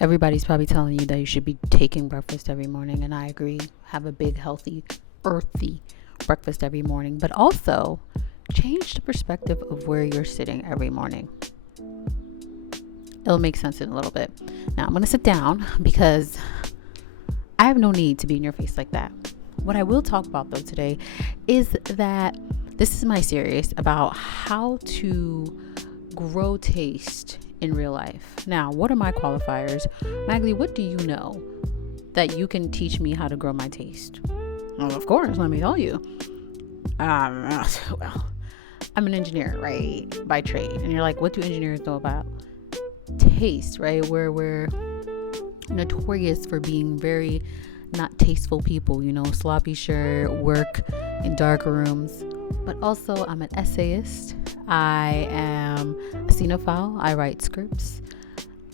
Everybody's probably telling you that you should be taking breakfast every morning, and I agree. Have a big, healthy, earthy breakfast every morning, but also change the perspective of where you're sitting every morning. It'll make sense in a little bit. Now I'm going to sit down because I have no need to be in your face like that. What I will talk about though today is that this is my series about how to grow taste in real life. Now, what are my qualifiers? Maglie, what do you know that you can teach me how to grow my taste? Well, of course, let me tell you. Well, I'm an engineer, right? By trade. And you're like, what do engineers know about taste, right? We're notorious for being very not tasteful people, sloppy shirt, work in dark rooms. But also, I'm an essayist. I am a cinephile. I write scripts.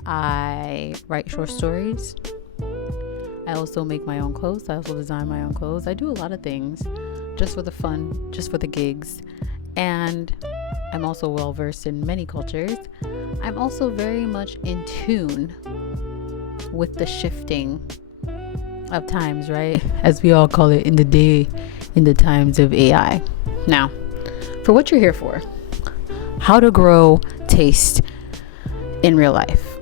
I write short stories. I also make my own clothes. I also design my own clothes. I do a lot of things just for the fun, just for the gigs. And I'm also well versed in many cultures. I'm also very much in tune with the shifting of times, right? As we all call it in the times of AI. Now, for what you're here for, how to grow taste in real life.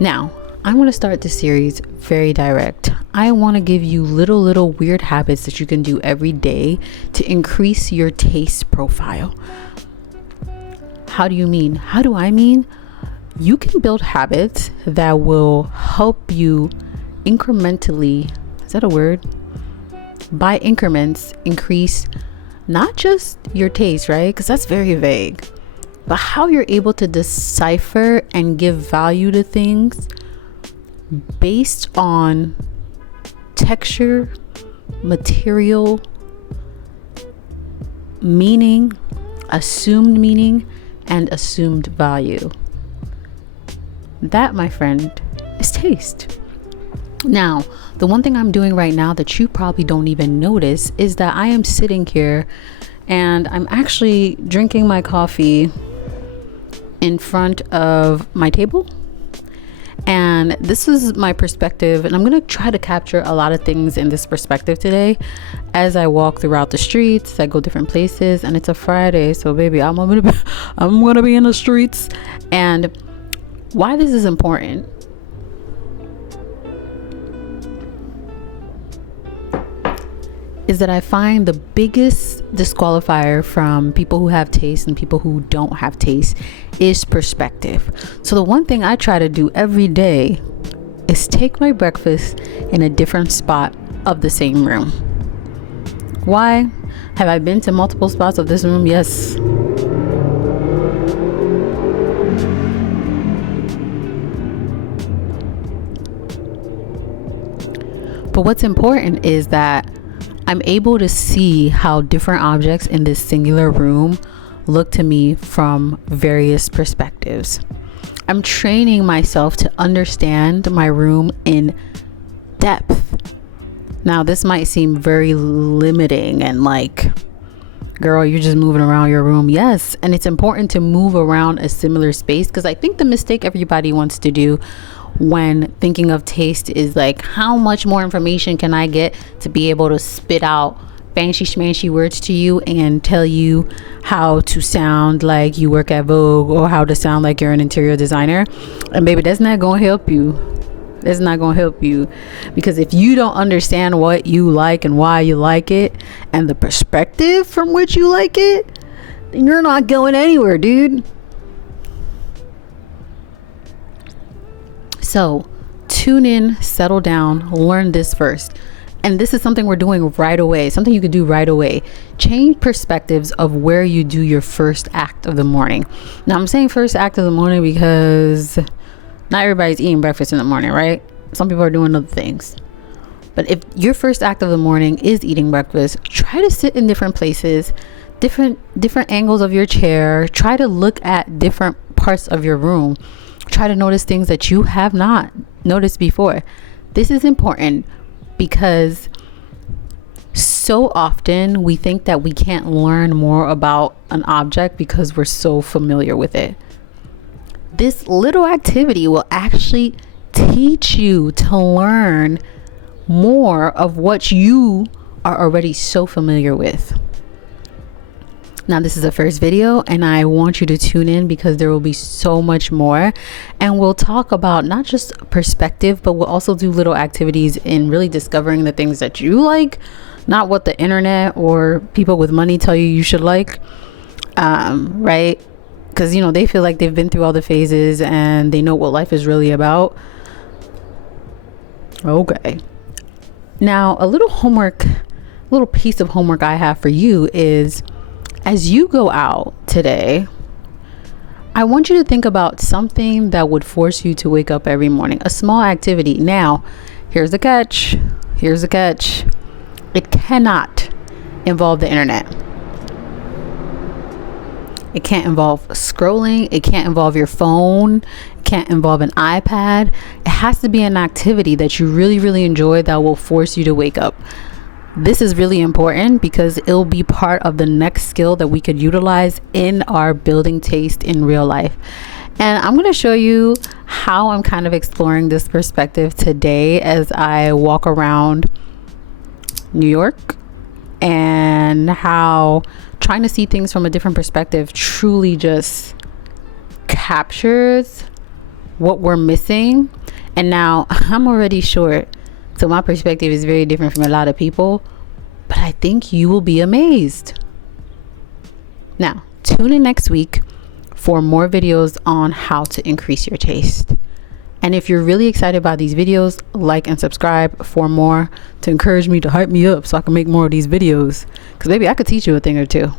Now, I'm going to start this series very direct. I want to give you little weird habits that you can do every day to increase your taste profile. How do you mean? How do I mean? You can build habits that will help you incrementally, is that a word? By increments, increase not just your taste, right? Because that's very vague. But how you're able to decipher and give value to things based on texture, material, meaning, assumed meaning, and assumed value. That, my friend, is taste. Now, the one thing I'm doing right now that you probably don't even notice is that I am sitting here and I'm actually drinking my coffee in front of my table. And this is my perspective, and I'm going to try to capture a lot of things in this perspective today as I walk throughout the streets. I go different places, and it's a Friday, so baby, I'm gonna be in the streets. And why this is important is that I find the biggest disqualifier from people who have taste and people who don't have taste is perspective. So the one thing I try to do every day is take my breakfast in a different spot of the same room. Why? Have I been to multiple spots of this room? Yes. But what's important is that I'm able to see how different objects in this singular room look to me from various perspectives. I'm training myself to understand my room in depth. Now, this might seem very limiting and like, girl, you're just moving around your room. Yes, and it's important to move around a similar space, because I think the mistake everybody wants to do when thinking of taste is like, how much more information can I get to be able to spit out fancy schmancy words to you and tell you how to sound like you work at Vogue or how to sound like you're an interior designer. And baby, that's not gonna help you. It's not gonna help you, because if you don't understand what you like and why you like it and the perspective from which you like it, then you're not going anywhere, dude. So tune in, settle down, learn this first. And this is something we're doing right away, something you could do right away. Change perspectives of where you do your first act of the morning. Now, I'm saying first act of the morning because not everybody's eating breakfast in the morning, right? Some people are doing other things. But if your first act of the morning is eating breakfast, try to sit in different places, different angles of your chair. Try to look at different parts of your room. Try to notice things that you have not noticed before. This is important because so often we think that we can't learn more about an object because we're so familiar with it. This little activity will actually teach you to learn more of what you are already so familiar with. Now, this is the first video, and I want you to tune in because there will be so much more. And we'll talk about not just perspective, but we'll also do little activities in really discovering the things that you like, not what the internet or people with money tell you should like, right? Because, you know, they feel like they've been through all the phases and they know what life is really about. Okay. Now, a little piece of homework I have for you is, as you go out today, I want you to think about something that would force you to wake up every morning, a small activity. Now, here's the catch. It cannot involve the internet. It can't involve scrolling. It can't involve your phone. It can't involve an iPad. It has to be an activity that you really, really enjoy that will force you to wake up. This is really important because it'll be part of the next skill that we could utilize in our building taste in real life. And I'm going to show you how I'm kind of exploring this perspective today as I walk around New York, and how trying to see things from a different perspective truly just captures what we're missing. And now I'm already short, so my perspective is very different from a lot of people, but I think you will be amazed. Now, tune in next week for more videos on how to increase your taste. And if you're really excited about these videos, like and subscribe for more to encourage me, to hype me up so I can make more of these videos. Because maybe I could teach you a thing or two.